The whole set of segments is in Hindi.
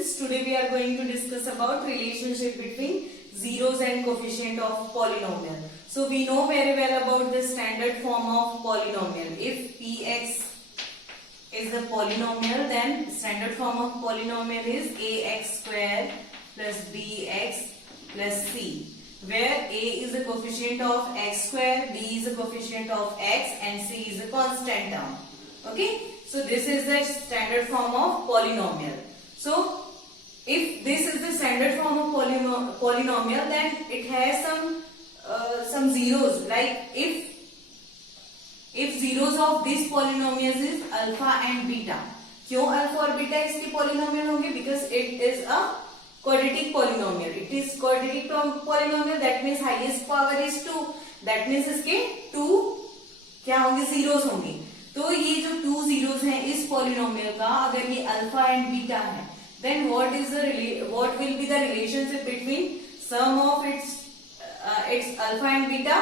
students, today we are going to discuss about relationship between zeros and coefficient of polynomial. So we know very well about the standard form of polynomial. If px is the polynomial, then standard form of polynomial is ax square plus bx plus c, where a is a coefficient of x square, b is a coefficient of x, and c is a constant term. Okay, so this is the standard form of polynomial. So if this is the standard form of polynomial, then it has some zeros. Like if zeros of this polynomial is alpha and beta. क्यों अल्फा और बीटा इसके polynomial होंगे? Because it is a quadratic polynomial. It is quadratic polynomial. That means highest power is 2. That means इसके 2 क्या होंगे? zeros होंगे. तो ये जो 2 zeros हैं इस polynomial का, अगर ये alpha and beta है, then what will be the relationship between sum of its alpha and beta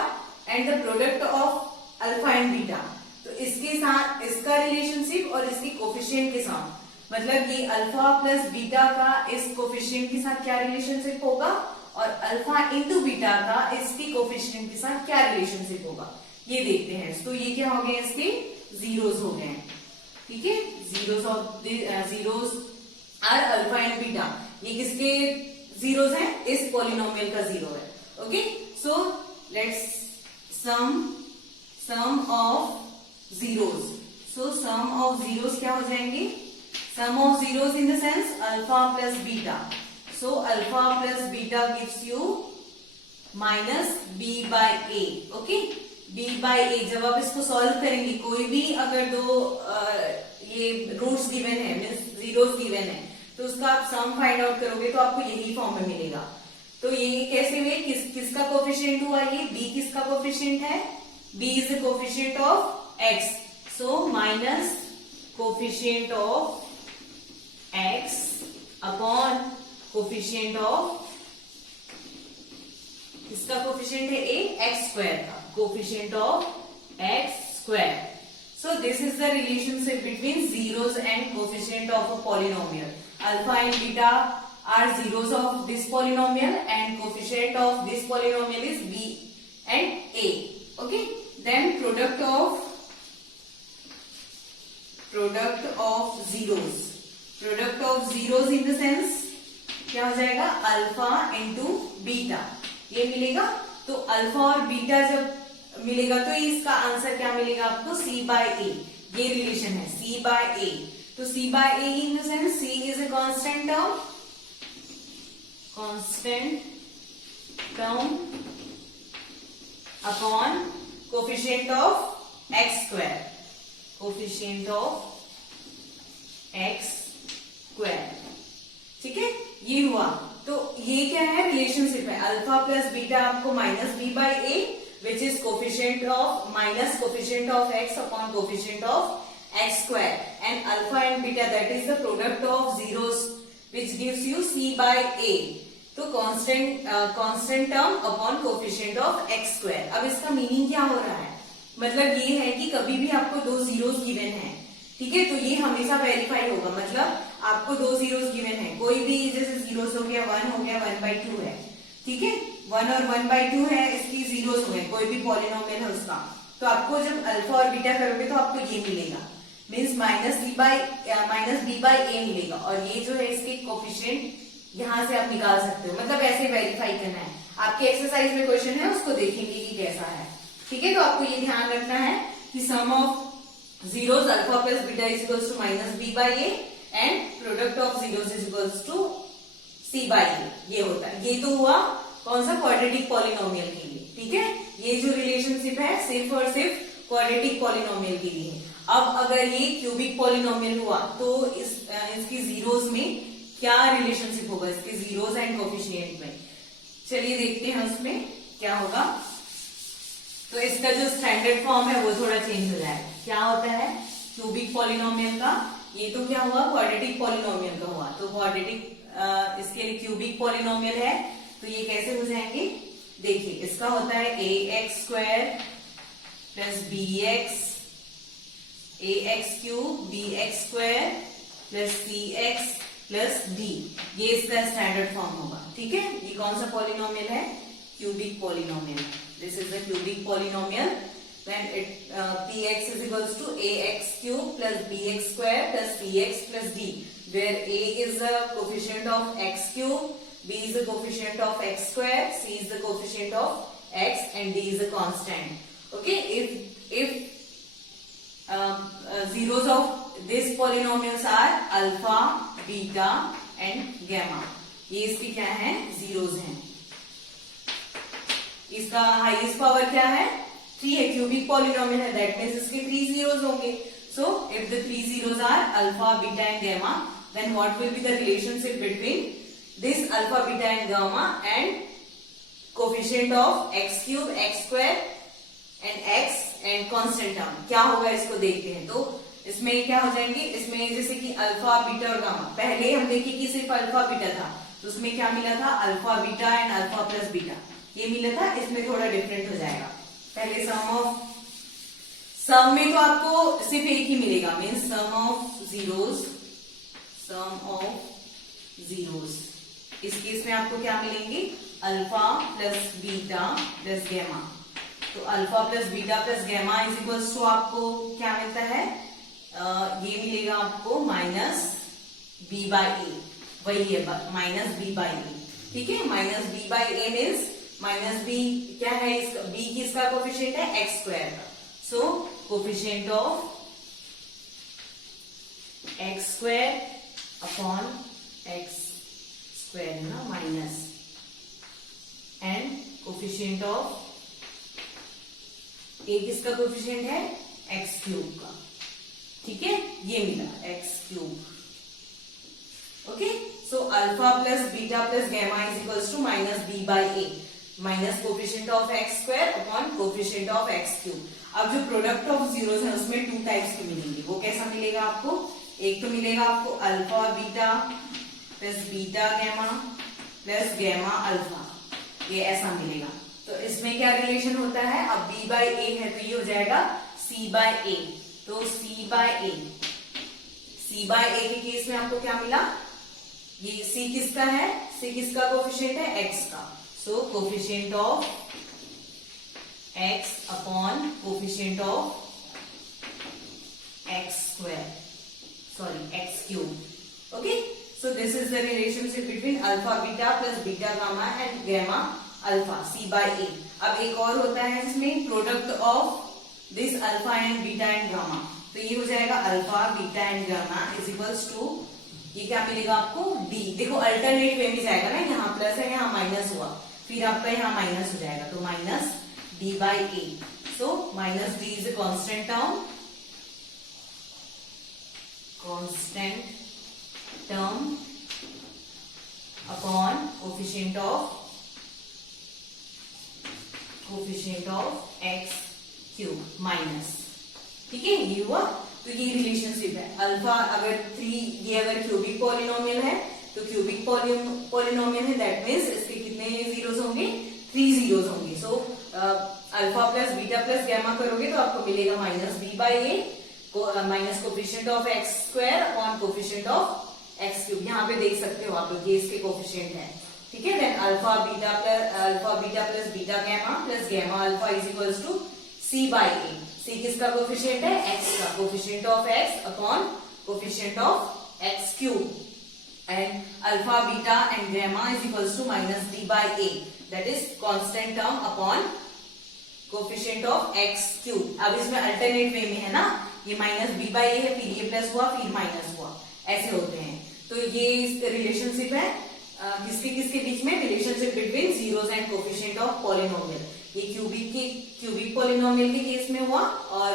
and the product of alpha and beta? तो इसके साथ इसका रिलेशनशिप और इसकी कोफिशिएंट के साथ, मतलब ये अल्फा प्लस बीटा का इस कोफिशिएंट के साथ क्या रिलेशनशिप होगा और अल्फा इंटू बीटा का इसकी कोफिशिएंट के साथ क्या रिलेशनशिप होगा, ये देखते हैं. तो ये क्या हो गए? इसके जीरोस हो गए. ठीक है, zeros are alpha and beta. ये किसके जीरोस हैं? इस पॉलिनोमियल का जीरो है. Okay, so let's sum of zeros. So sum of zeros क्या हो जाएंगे? Sum of zeros in the sense alpha plus beta. So alpha plus beta gives you minus B by A. Okay, B by A. जब आप इसको सॉल्व करेंगे, कोई भी अगर दो ये रूट्स गिवन है, मीन्स जीरोस गिवन है, तो उसका आप सम फाइंड आउट करोगे तो आपको यही फॉर्म में मिलेगा. तो ये कैसे हुए? किसका कोफिशिएंट हुआ? ये b किसका कोफिशिएंट है? b is the coefficient of x. So minus coefficient of x upon coefficient of, किसका कोफिशिएंट है? a, x स्क्वायर का coefficient of x square. So this is the relationship between zeros and coefficient of a polynomial. Alpha and beta are zeros of this polynomial and coefficient of this polynomial is b and a. Okay, then product of zeros. Product of zeros in the sense क्या हो जाएगा? Alpha into beta. ये मिलेगा. तो अल्फा और बीटा जब मिलेगा तो इसका आंसर क्या मिलेगा आपको? c बाय ए. ये रिलेशन है c बाय ए. तो c by a in the sense c is a constant term upon coefficient of x square. Coefficient of x square. ठीक है, ये हुआ. तो ये क्या है? रिलेशनशिप है. अल्फा प्लस बीटा आपको minus B by a, which is coefficient of minus coefficient of x upon coefficient of x square, and alpha and beta, that is the product of zeros, which gives you c by a. तो constant term upon coefficient of x square. अब इसका मीनिंग क्या हो रहा है? मतलब ये है कि कभी भी आपको दो जीरोस गिवन है, ठीक है, तो ये हमेशा वेरीफाई होगा. मतलब आपको दो जीरोस गिवन है, कोई भी जैसे जीरोस हो गया, 1 हो गया, 1/2 है, ठीक है, 1 और 1/2 है, इसकी जीरोस हो गए, कोई भी पॉलिनोमियल है उसका. तो आपको जब अल्फा और बीटा करोगे तो आपको ये मिलेगा, मीन्स माइनस बी बाय ए मिलेगा. और ये जो है इसके कोफिशिएंट यहां से आप निकाल सकते हो. मतलब ऐसे वेरीफाई करना है. आपके एक्सरसाइज में क्वेश्चन है, उसको देखेंगे कि कैसा है. ठीक है, तो आपको ये ध्यान रखना है कि sum of zeros alpha plus beta is equals to minus B by A and product of zeros is equals to C by ए. ये होता है. ये तो हुआ कौन सा? क्वाड्रेटिक पॉलिनोमियल के लिए. ठीक है, ये जो रिलेशनशिप है सिर्फ और सिर्फ क्वाड्रेटिक पॉलिनोमियल के लिए. अब अगर ये क्यूबिक पॉलिनोमियल हुआ तो इसकी जीरोस में क्या रिलेशनशिप होगा? इसके जीरोस एंड कोफिशिएंट में. चलिए देखते हैं उसमें क्या होगा. तो इसका जो स्टैंडर्ड फॉर्म है वो थोड़ा चेंज हो जाएगा. क्या होता है क्यूबिक पॉलिनोमियल का? ये तो क्या हुआ? क्वाड्रेटिक पॉलिनोमियल का हुआ. तो क्वाड्रेटिक इसके लिए क्यूबिक पॉलिनोमियल है, तो ये कैसे हो जाएंगे? देखिए, इसका होता है ax square plus bx, ax cube bx square plus cx plus D, ये इसका स्टैंडर्ड फॉर्म होगा। ठीक है, ये कौन सा पॉलिनोमियल है? Cubic polynomial. This is the cubic polynomial. Then it px is equals to ax cube plus bx square plus cx plus d, where a is the coefficient of x cube, b is the coefficient of x square, c is the coefficient of x, and d is a constant. Okay, if zeros of this polynomials are alpha, beta and gamma, ये इसकी क्या है? जीरोस हैं। इसका हाईएस्ट पावर क्या है? 3 है, क्यूबिक पॉलिनोमियल है, दैट मीन्स इसके 3 zeros होंगे। So if the 3 zeros are alpha, beta and gamma, then what will be the relationship between this alpha, beta and gamma and coefficient of x cube, x square and x and constant term? क्या होगा इसको देखते हैं। तो इसमें क्या हो जाएंगे, इसमें जैसे कि अल्फा, बीटा और गामा, पहले हम देखे कि सिर्फ अल्फा बीटा था, तो उसमें क्या मिला था? Alpha beta and alpha plus beta, ये मिला था। इसमें थोड़ा डिफरेंट हो जाएगा। पहले सम में तो आपको सिर्फ एक ही मिलेगा, मीन्स सम ऑफ जीरोस। इस केस में आपको क्या मिलेंगे? Alpha plus beta plus gamma. तो alpha plus beta plus gamma is equals to आपको क्या मिलता है? ये मिलेगा आपको माइनस बी बाई ए, वही है माइनस बी बाई ए। ठीक है, minus b by a means minus b क्या है? इसका बी किसका कोफिशिएंट है? एक्स स्क्वायर का। So coefficient of x square upon x square है ना, minus, and coefficient of A किसका कोफिशिएंट है? एक्स क्यूब का। ठीक है, ये मिला x cube. Okay, so alpha plus beta plus gamma is equals to minus b by a minus coefficient of x square upon coefficient of x cube. अब जो प्रोडक्ट ऑफ जीरोस है उसमें 2 टाइप्स के मिलेंगे। वो कैसा मिलेगा आपको? एक तो मिलेगा आपको alpha beta plus beta gamma plus gamma alpha, ये ऐसा मिलेगा। तो इसमें क्या रिलेशन होता है? अब बी बाई ए है तो ये हो जाएगा सी बाई ए। तो सी बाई ए के केस में आपको क्या मिला? ये सी किसका है? सी किसका कोफिशिएंट है? एक्स का। So coefficient of x upon coefficient of x square, sorry x cube. Okay, so this is the relationship between alpha beta plus beta gamma and gamma alpha, C by A. अब एक और होता है जिसमें product of this alpha and beta and gamma, तो ये हो जाएगा alpha beta and gamma is equals to, ये क्या मिलेगा आपको? डी। देखो अल्टरनेट वे में जाएगा ना, यहाँ प्लस है यहाँ माइनस हुआ, फिर आपका यहाँ माइनस हो जाएगा, तो minus d by A. So minus D is a constant term upon coefficient of x cube minus. ठीक है, ये हुआ। तो ये रिलेशनशिप है। अल्फा अगर 3, ये अगर क्यूबिक पॉलिनोमियल है तो क्यूबिक पॉलिनोमियल है, दैट मीन्स इसके कितने जीरोस होंगे? 3 जीरोस होंगे। So alpha plus beta plus gamma करोगे तो आपको मिलेगा minus b by a minus coefficient of x square upon coefficient of x cube. यहाँ पे देख सकते हो आप लोग, ये इसके कोफिशिएंट है। ठीक है, then alpha beta plus beta gamma plus gamma alpha is equals to c by a. C किसका कोफिशिएंट है? एक्स का। Coefficient of x upon coefficient of x cube, and alpha beta and gamma is equals to minus d by a, that is constant term upon coefficient of x cube. अब इसमें अल्टरनेट वे में है ना, ये माइनस बी बाई ए है, फिर ये प्लस हुआ, फिर माइनस हुआ, ऐसे होते हैं। तो ये रिलेशनशिप है किसके बीच में? Relationship between zeros and coefficient of polynomial. ये क्यूबिक पॉलिनोमियल के केस में हुआ, और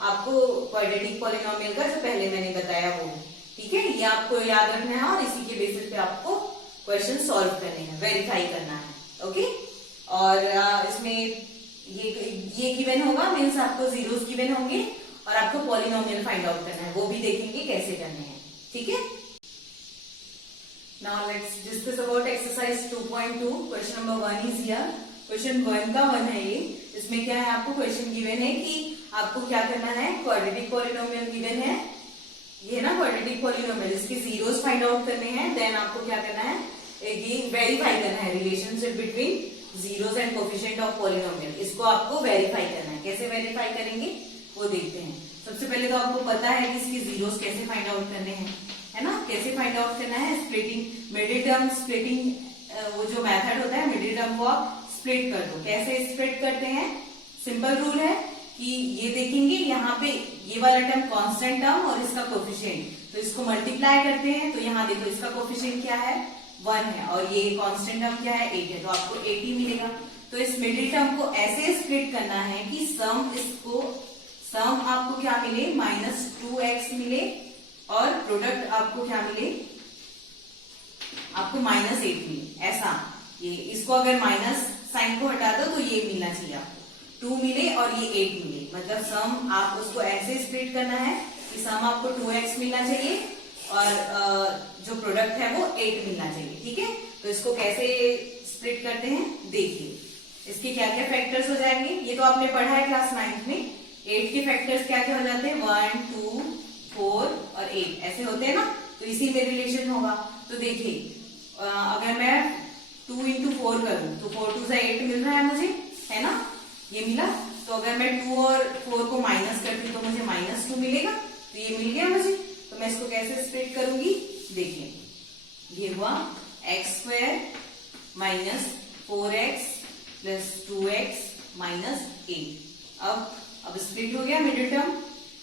आपको क्वाड्रेटिक पॉलिनोमियल का जो पहले मैंने बताया वो। ठीक है, ये आपको याद रखना है और इसी के बेसिस पे आपको क्वेश्चन सॉल्व करने हैं, वेरीफाई करना है। ओके, और इसमें ये गिवन होगा, मीन्स आपको जीरोस गिवन होंगे और आपको पॉलिनोमियल फाइंड आउट करना है, वो भी देखेंगे कैसे करने हैं। ठीक है, now let's discuss about exercise 2.2। Question number 1 is here. Question 1 का 1 है ये। इसमें क्या है? आपको क्वेश्चन गिवन है कि आपको क्या करना है? क्वाड्रेटिक पॉलिनोमियल गिवन है, ये ना क्वाड्रेटिक पॉलिनोमियल, इसके जीरोस फाइंड आउट करने हैं, देन आपको क्या करना है, ये वेरीफाई करना है relationship between zeros and coefficient of polynomial. इसको आपको वेरीफाई करना है। कैसे वेरीफाई करेंगे वो देखते हैं। सबसे पहले तो आपको पता है कि इसकी जीरोस कैसे फाइंड आउट करने हैं, है ना। कैसे फाइंड आउट करना है, स्प्लिटिंग, मिडिल टर्म स्प्लिटिंग, वो जो मेथड होता है, मिडिल टर्म को आप स्प्लिट कर दो। कैसे स्प्लिट करते हैं, सिंपल रूल है कि ये देखेंगे यहाँ पे ये वाला टर्म कांस्टेंट टर्म और इसका कोफिशिएंट, तो इसको मल्टीप्लाई करते हैं। तो यहाँ देखो इसका कोफिशिएंट क्या है, 1 है, और ये कांस्टेंट टर्म क्या है, 8 है, तो आपको 8 ही मिलेगा। तो इस मिडिल टर्म को ऐसे स्प्लिट करना है कि सम आपको क्या मिले, -2x मिले, और प्रोडक्ट आपको क्या मिले, आपको -8 मिले। ऐसा ये इसको अगर माइनस साइन को हटा दो तो ये मिलना चाहिए आपको, 2 मिले और ये 8 मिले। मतलब सम आप उसको ऐसे स्प्लिट करना है कि सम आपको 2x मिलना चाहिए और जो प्रोडक्ट है वो 8 मिलना चाहिए। ठीक है, तो इसको कैसे स्प्लिट करते हैं देखिए। इसके क्या क्या फैक्टर्स हो जाएंगे, ये तो आपने पढ़ा है क्लास 9th में। 8 के फैक्टर्स क्या क्या हो जाते हैं, 1, 2, 4 और 8 ऐसे होते हैं ना, तो इसी में रिलेशन होगा। तो देखिए अगर मैं 2 into 4 करूं तो 4 2 से 8 मिल रहा है मुझे, है ना, ये मिला। तो अगर मैं 2 और 4 को माइनस करती हूँ तो मुझे -2 मिलेगा, तो ये मिल गया मुझे। तो मैं इसको कैसे स्प्लिट करूंगी देखिए, ये हुआ x² - 4x + 2x - 8। अब स्प्लिट हो गया मिडिल टर्म।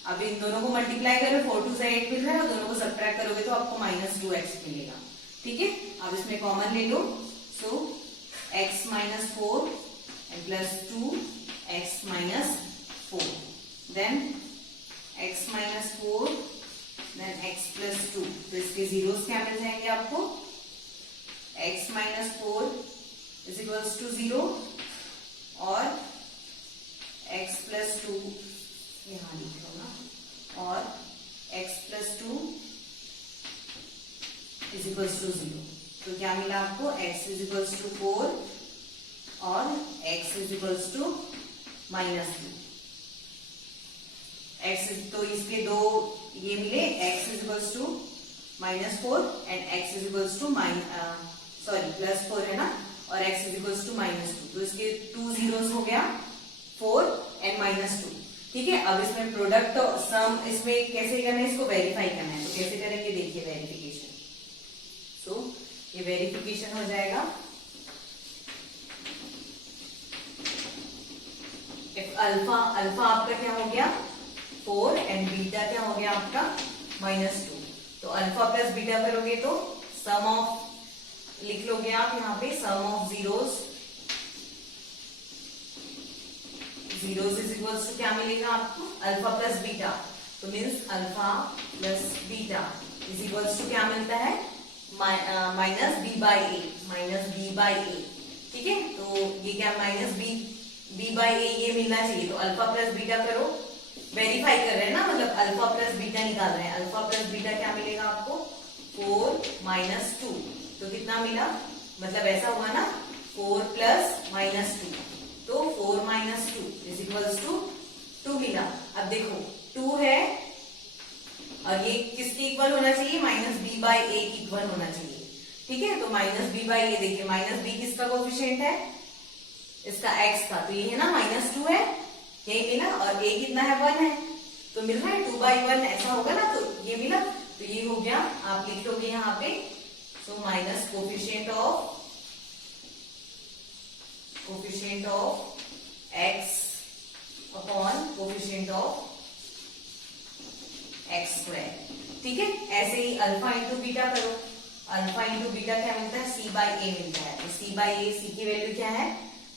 अब इन दोनों को मल्टीप्लाई करो, 4 2 से 8 मिल रहा है, और दोनों को सब्ट्रैक्ट करोगे तो आपको -2x मिलेगा। ठीक है, अब इसमें कॉमन ले लो, so x - 4 + 2x - 4, then x - 4 then x + 2। तो इसके जीरोस क्या मिल जाएंगे आपको, x - 4 = 0 और x + 2 यहाँ लिख लो ना, और x + 2 = 0। तो क्या मिला आपको, x = 4 और x = -2। तो इसके दो ये मिले, x = -4 एंड x +4 है ना, और x = -2। तो इसके 2 जीरोस हो गया, 4 एंड -2। ठीक है, अब इसमें प्रोडक्ट और सम इसमें कैसे करना है, इसको वेरीफाई करना है। तो कैसे करेंगे देखिए, वेरिफिकेशन। सो ये वेरिफिकेशन हो जाएगा, इफ अल्फा आपका क्या हो गया 4 एंड बीटा क्या हो गया आपका -2। तो अल्फा प्लस बीटा करोगे तो सम ऑफ लिख लोगे आप यहाँ पे, सम ऑफ जीरोस इज क्या मिलेगा आपको, अल्फा प्लस बीटा। तो means alpha plus beta is क्या मिलता है, -b/a। ठीक है, तो ये क्या b/a ये मिलना चाहिए। तो अल्फा प्लस बीटा करो, वेरीफाई कर रहे हैं ना, मतलब अल्फा प्लस बीटा निकाल रहे हैं। अल्फा प्लस बीटा क्या मिलेगा आपको, 4 - 2। तो कितना मिला, मतलब ऐसा हुआ ना, 4 + -2, तो 4 - 2 = 2 मिला। अब देखो 2 है और ये किसके इक्वल होना चाहिए, -b/a की इक्वल होना चाहिए। ठीक है, तो -b/a देखिए, -b किसका कोफिशिएंट है, इसका x का, तो ये है ना -2 है, यही मिला, और a कितना है, 1 है, तो मिल रहा है 2/1 ऐसा होगा ना, तो ये मिला। तो ये हो गया, आप लिख लोगे यहाँ पे, so minus coefficient of x upon coefficient of x²। ठीक है, ऐसे ही अल्फा इंटू बीटा करो, अल्फा इंटू बीटा क्या मिलता है, c/a मिलता है। तो c/a, c की वैल्यू क्या है,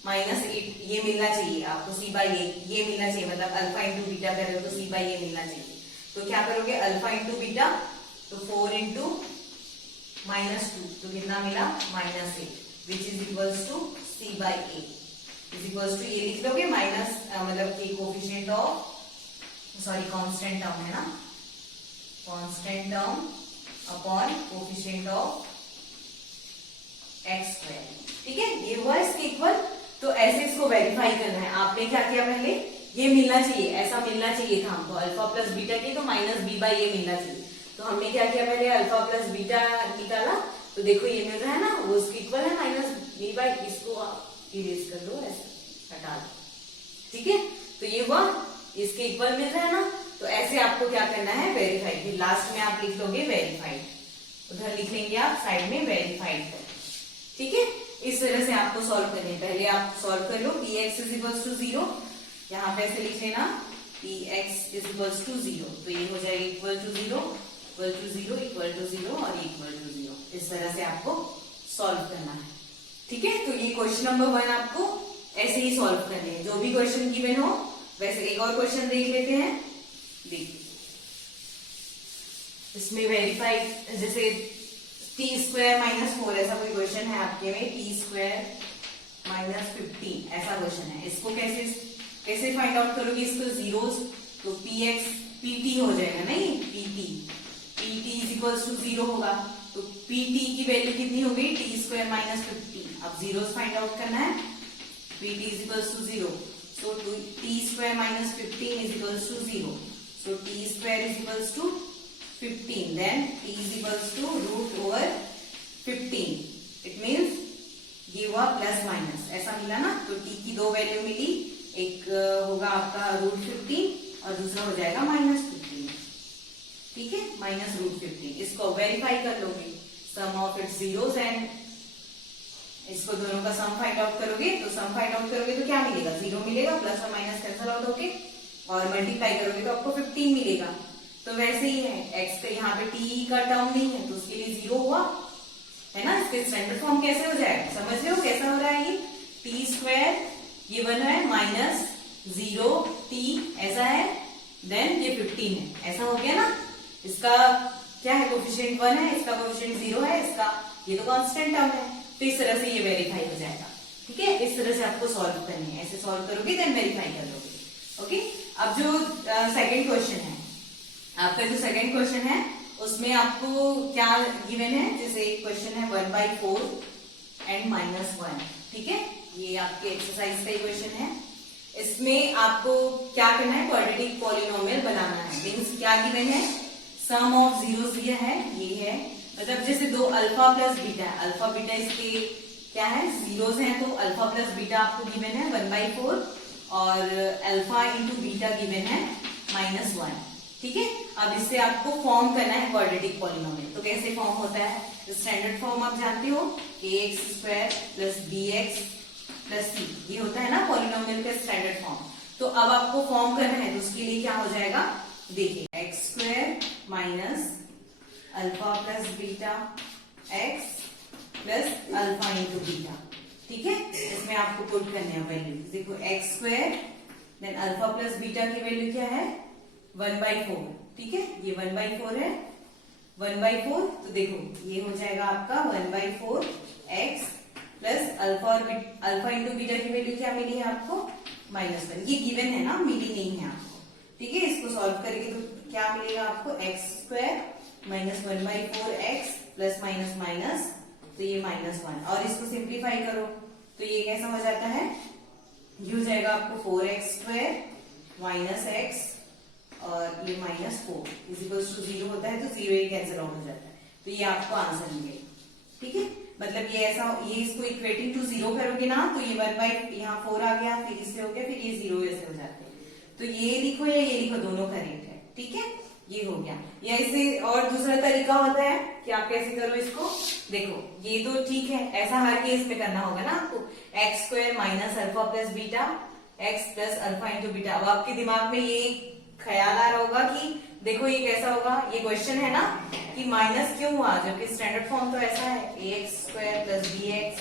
-8, ये मिलना चाहिए आपको, c/a ये मिलना चाहिए, मतलब अल्फा इंटू बीटा कर रहे हो तो c/a मिलना चाहिए। तो क्या करोगे, अल्फा इंटू बीटा, तो 4 × -2, तो कितना मिला, -8, which is equals to c/a is ये लिख लोगे, माइनस मतलब कि coefficient of, sorry constant term है ना, constant term upon coefficient of x²। ठीक है, ये हुआ इसके इक्वल। तो ऐसे इसको वेरीफाई करना है। आपने क्या किया, पहले ये मिलना चाहिए, ऐसा मिलना चाहिए था हमको, अल्फा प्लस बीटा की तो -b/a मिलना चाहिए। तो हमने क्या किया, पहले अल्फा प्लस बीटा निकाला, तो देखो ये मिल रहा है ना, वो उसके इक्वल है माइनस बी बाई, इसको आप इरेज कर लो, ऐसे हटा लो, ठीक है। तो ये हुआ, इसके इक्वल मिल रहा है ना, तो ऐसे आपको क्या करना है, वेरीफाई, फिर लास्ट में आप लिख लोगे वेरीफाइड, उधर लिख लेंगे आप साइड में वेरीफाइड, ठीक है। इस तरह से आपको सॉल्व करनी है। पहले आप सॉल्व कर लो, p x is equals to 0, यहाँ पे ऐसे लिख लेना p x is equals to 0, तो ये हो जाएगा equal to 0, equal to 0, equal to 0 और इक्वल टू 0। इस तरह से आपको सॉल्व करना है, ठीक है। तो ये क्वेश्चन नंबर 1 आपको ऐसे ही सॉल्व करने हैं, जो भी क्वेश्चन गिवन हो। वैसे एक और क्वेश्चन देख लेते हैं, देखिए इसमें वेरीफाइड, जैसे टी स्क्वायर माइनस 4 ऐसा कोई क्वेश्चन है आपके में, टी स्क्वायर माइनस 15 ऐसा क्वेश्चन है। इसको कैसे फाइंड आउट करोगे, इसको जीरोस, तो पी एक्स पी टी हो जाएगा, नहीं p t is equals to 0 होगा, तो पी टी की वैल्यू कितनी हो गई, टी स्क्वायर माइनस 15। अब जीरोस फाइंड आउट करना है, p t is equals to 0, so t square minus 15 is equals to 0, so t square is equals to 15, then t is equals to root over 15, it means ये हुआ प्लस माइनस, ऐसा मिला ना। तो t की दो वैल्यू मिली, एक होगा आपका रूट 15 और दूसरा हो जाएगा माइनस 15, ठीक है, माइनस रूट 15। इसको वेरीफाई कर लोगे, सम ऑफ इट्स जीरोस एंड इसको दोनों का सम फाइंड आउट करोगे, तो सम फाइंड आउट करोगे तो क्या मिलेगा, 0 मिलेगा, प्लस और माइनस कैंसिल आउट होके, और मल्टीप्लाई करोगे तो आपको 15 मिलेगा। तो वैसे ही है, x का यहाँ पे t का टर्म नहीं है तो उसके लिए 0 हुआ है ना। इसके स्टैंडर्ड फॉर्म कैसे हो जाएगा, समझ रहे हो कैसा हो रहा है, ये टी स्क्वायर ये बन रहा है माइनस 0t ऐसा है, देन ये 15 है, ऐसा हो गया ना। इसका क्या है, कोफिशिएंट 1 है, इसका कोफिशिएंट 0 है, इसका ये तो कांस्टेंट टर्म है, तो इस तरह से ये वेरीफाई हो जाएगा, ठीक है। इस तरह से आपको सॉल्व करनी है, ऐसे सॉल्व करोगे देन वेरीफाई कर लोगे, ओके। अब जो सेकंड क्वेश्चन है आपका, जो सेकंड क्वेश्चन है उसमें आपको क्या गिवन है, जैसे एक क्वेश्चन है 1/4 एंड -1, ठीक है, ये आपके एक्सरसाइज का क्वेश्चन है। इसमें आपको क्या करना है, क्वाड्रेटिक पॉलिनोमियल बनाना है। मीन्स क्या गिवन है, सम ऑफ जीरोस दिया है, ये है, मतलब जैसे दो alpha plus beta, alpha beta इसके क्या है, जीरोस हैं, तो अल्फा प्लस बीटा आपको गिवन है 1/4 और अल्फा इंटू बीटा गिवन है -1, ठीक है। अब इससे आपको फॉर्म करना है क्वाड्रेटिक पॉलिनोमियल। तो कैसे फॉर्म होता है, स्टैंडर्ड फॉर्म आप जानते हो, ax² plus bx plus c, ये होता है ना पॉलिनोमियल का स्टैंडर्ड फॉर्म। तो अब आपको फॉर्म करना है, तो उसके लिए क्या हो जाएगा, देखिए x² minus alpha plus beta x plus alpha into beta, ठीक है। इसमें आपको पुट करने हैं वैल्यू, देखो x² then alpha plus beta की वैल्यू क्या है 1/4, ठीक है, ये 1/4 है, 1/4, तो देखो ये हो जाएगा आपका 1/4 x प्लस अल्फा और अल्फा इंटू बीटा की वैल्यू क्या मिली है आपको -1, ये गिवन है ना, मिली नहीं है आपको, ठीक है। इसको सॉल्व करेंगे तो क्या मिलेगा आपको, x² minus 1/4 x plus minus minus, तो ये -1, और इसको सिंप्लीफाई करो तो ये कैसा हो जाता है, ये हो जाएगा आपको 4x² माइनस x और ये -4 इज इक्वल्स टू 0 होता है, तो 0 ही कैंसिल आउट हो जाता है, तो ये आपको आंसर मिलेगा, ठीक है। मतलब ये ऐसा, ये इसको इक्वेटिंग टू 0 करोगे ना, तो ये 1/, यहाँ 4 आ गया, फिर इससे हो गया, फिर ये 0 ऐसे हो जाते हैं, तो ये लिखो या ये लिखो, दोनों करेक्ट है, ठीक है, ये हो गया। या इसे और दूसरा तरीका होता है कि आप कैसे करो इसको, देखो ये तो ठीक है, ऐसा हर केस में करना होगा ना आपको, x² minus alpha plus beta x plus alpha into beta. अब आपके दिमाग में ये ख्याल आ रहा होगा कि देखो ये कैसा होगा, ये क्वेश्चन है ना कि माइनस क्यों हुआ, जबकि स्टैंडर्ड फॉर्म तो ऐसा है ax² plus bx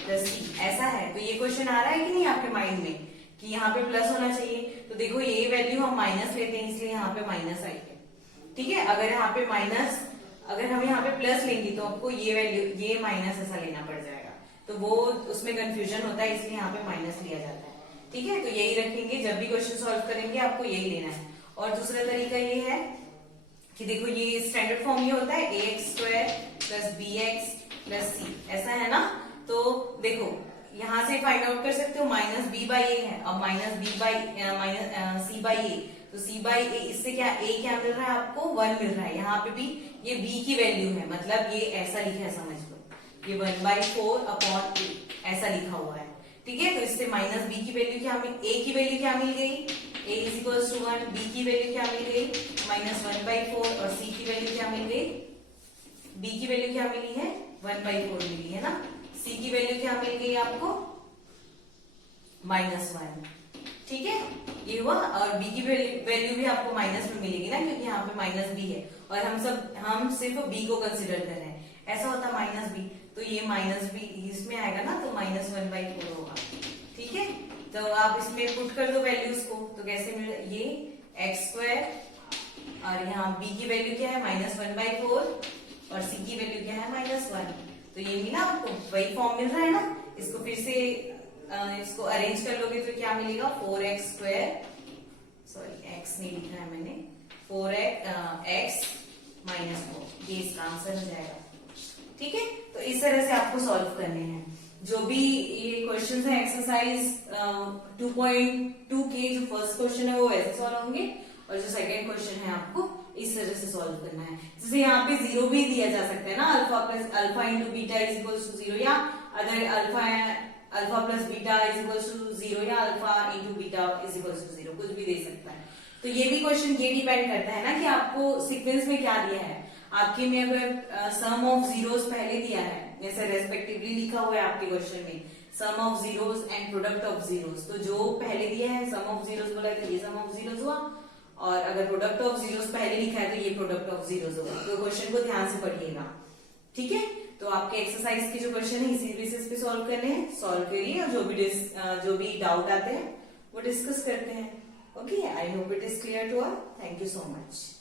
plus c, ऐसा है। तो ये क्वेश्चन आ रहा है कि नहीं आपके माइंड में कि यहाँ पे प्लस होना चाहिए, तो देखो ये वैल्यू हम माइनस लेते हैं, इसलिए यहाँ पे माइनस आई है, ठीक है। अगर यहाँ पे माइनस, अगर हम यहाँ पे प्लस लेंगे तो आपको ये वैल्यू, ये माइनस ऐसा लेना पड़ जाएगा, तो वो उसमें कंफ्यूजन होता है, इसलिए यहाँ पे माइनस लिया जाता है, ठीक है। तो यही रखेंगे, जब भी क्वेश्चन सॉल्व करेंगे आपको यही लेना है। और दूसरा तरीका ये है कि देखो ये स्टैंडर्ड फॉर्म ये होता है ax² plus bx plus c, ऐसा है ना। तो देखो यहाँ से फाइंड आउट कर सकते हो, -b/a है, अब -b/c/a, तो c बाई ए, इससे क्या a क्या मिल रहा है आपको 1 मिल रहा है। यहाँ पे भी ये b की वैल्यू है, मतलब ये ऐसा लिखा है, समझ लो ये 1/4 अपॉन ए ऐसा लिखा हुआ है। ठीक है, तो इससे माइनस b की वैल्यू क्या मिल, a की वैल्यू क्या मिल गई, a is equals to 1, b की वैल्यू क्या मिल गई -1/4 और c की वैल्यू क्या मिल गई, b की वैल्यू क्या मिली है 1/4 मिली है ना, c की वैल्यू क्या मिल गई आपको -1। ठीक है, ये हुआ। और b की वैल्यू भी आपको माइनस में मिलेगी ना, क्योंकि यहाँ पे माइनस b है और हम सिर्फ b को कंसिडर कर रहे हैं। ऐसा होता माइनस b, तो ये माइनस b इसमें आएगा ना, तो -1/4 होगा। ठीक है, तो आप इसमें पुट कर दो वैल्यूज को, तो कैसे मिल, ये x² और यहाँ b की वैल्यू क्या है -1/4 और c की वैल्यू क्या है -1, तो ये मिला आपको, वही फॉर्म मिल रहा है ना। इसको फिर से इसको अरेंज कर लोगे तो क्या मिलेगा 4x², सॉरी x नहीं लिखा है मैंने, 4x -4, ये इसका आंसर हो जाएगा। ठीक है, तो इस तरह से आपको सॉल्व करने हैं। जो भी ये क्वेश्चंस है एक्सरसाइज 2.2 के जो फर्स्ट क्वेश्चन है वो वैसे सॉल्व होंगे और जो सेकंड क्वेश्चन है आपको इस तरह से सॉल्व करना है। जैसे यहाँ पे 0 भी दिया जा सकता है ना, alpha into beta is equals to 0, या अगर alpha plus beta is equals to 0, या alpha into beta is equals to 0, कुछ भी दे सकता है। तो ये भी क्वेश्चन ये डिपेंड करता है ना कि आपको सीक्वेंस में क्या दिया है। आपके में अगर सम ऑफ जीरोस पहले दिया है, जैसे रेस्पेक्टिवली लिखा हुआ है आपके क्वेश्चन में sum of zeros and product of zeros, तो जो पहले दिया है सम ऑफ जीरोस बोला है तो ये सम ऑफ जीरोस हुआ, और अगर प्रोडक्ट ऑफ जीरोस पहले लिखा है तो ये प्रोडक्ट ऑफ जीरोस होगा। तो क्वेश्चन को ध्यान से पढ़िएगा। ठीक है, तो आपके एक्सरसाइज के जो क्वेश्चन है इसी बेसिस पे सॉल्व करने हैं, सॉल्व करिए और जो भी डाउट आते हैं वो डिस्कस करते हैं। Okay, I hope it is clear to all. Thank you so much.